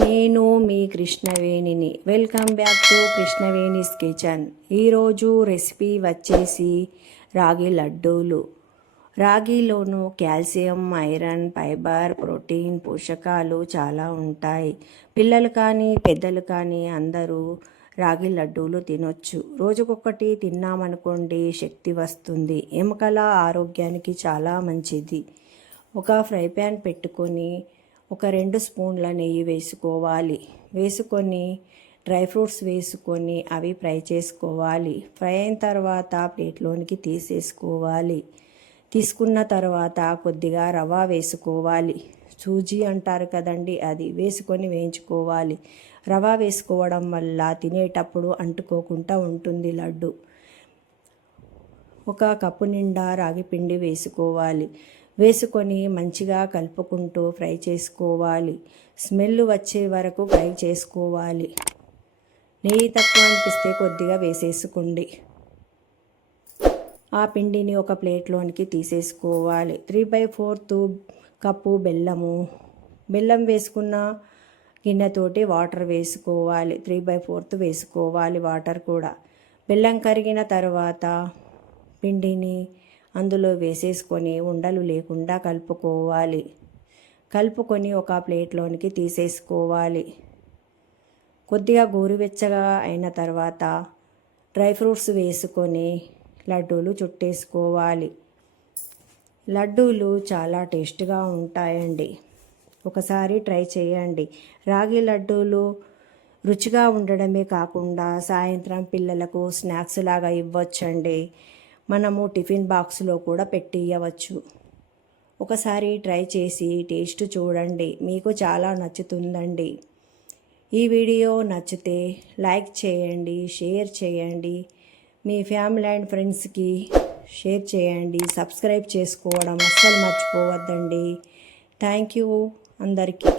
నేను మీ కృష్ణవేణిని. Welcome back to Krishnaveni's kitchen. ఈరోజు రెసిపీ వచ్చేసి రాగి లడ్డూలు. రాగిలోను కాల్షియం, ఐరన్, ఫైబర్, ప్రోటీన్, పోషకాలు చాలా ఉంటాయి. పిల్లలు కానీ పెద్దలు కానీ అందరూ రాగి లడ్డూలు తినొచ్చు. రోజుకొకటి తిన్నామనుకోండి శక్తి వస్తుంది. ఎముకల ఆరోగ్యానికి చాలా మంచిది. ఒక ఫ్రై ప్యాన్ పెట్టుకొని ఒక 2 స్పూన్ల నెయ్యి వేసుకొని డ్రై ఫ్రూట్స్ వేసుకొని అవి ఫ్రై చేసుకోవాలి. ఫ్రై అయిన తర్వాత ప్లేట్లోనికి తీసేసుకోవాలి. తీసుకున్న తర్వాత కొద్దిగా రవ వేసుకోవాలి. సూజీ అంటారు కదండి, అది వేసుకొని వేయించుకోవాలి. రవ వేసుకోవడం వల్ల తినేటప్పుడు అంటుకోకుండా ఉంటుంది లడ్డు. ఒక కప్పు నిండా రాగి పిండి వేసుకొని మంచిగా కలుపుకుంటూ ఫ్రై చేసుకోవాలి. స్మెల్ వచ్చే వరకు ఫ్రై చేసుకోవాలి. నెయ్యి తక్కువ అనిపిస్తే కొద్దిగా వేసేసుకోండి. ఆ పిండిని ఒక ప్లేట్లోనికి తీసేసుకోవాలి. 3/4 కప్పు బెల్లం వేసుకున్న గిన్నెతోటి వాటర్ వేసుకోవాలి. 3/4 వేసుకోవాలి వాటర్ కూడా. బెల్లం కరిగిన తర్వాత పిండిని అందులో వేసేసుకొని ఉండలు లేకుండా కలుపుకొని ఒక ప్లేట్లోనికి తీసేసుకోవాలి. కొద్దిగా గోరువెచ్చగా అయిన తర్వాత డ్రై ఫ్రూట్స్ వేసుకొని లడ్డూలు చుట్టేసుకోవాలి. లడ్డూలు చాలా టేస్ట్గా ఉంటాయండి. ఒకసారి ట్రై చేయండి. రాగి లడ్డూలు రుచిగా ఉండడమే కాకుండా సాయంత్రం పిల్లలకు స్నాక్స్ లాగా ఇవ్వచ్చండి. మనము టిఫిన్ బాక్స్లో కూడా పెట్టి ఇవ్వచ్చు. ఒకసారి ట్రై చేసి టేస్ట్ చూడండి, మీకు చాలా నచ్చుతుందండి. ఈ వీడియో నచ్చితే లైక్ చేయండి, షేర్ చేయండి, మీ ఫ్యామిలీ అండ్ ఫ్రెండ్స్కి షేర్ చేయండి. సబ్స్క్రైబ్ చేసుకోవడం అస్సలు మర్చిపోవద్దండి. థ్యాంక్ యూ అందరికీ.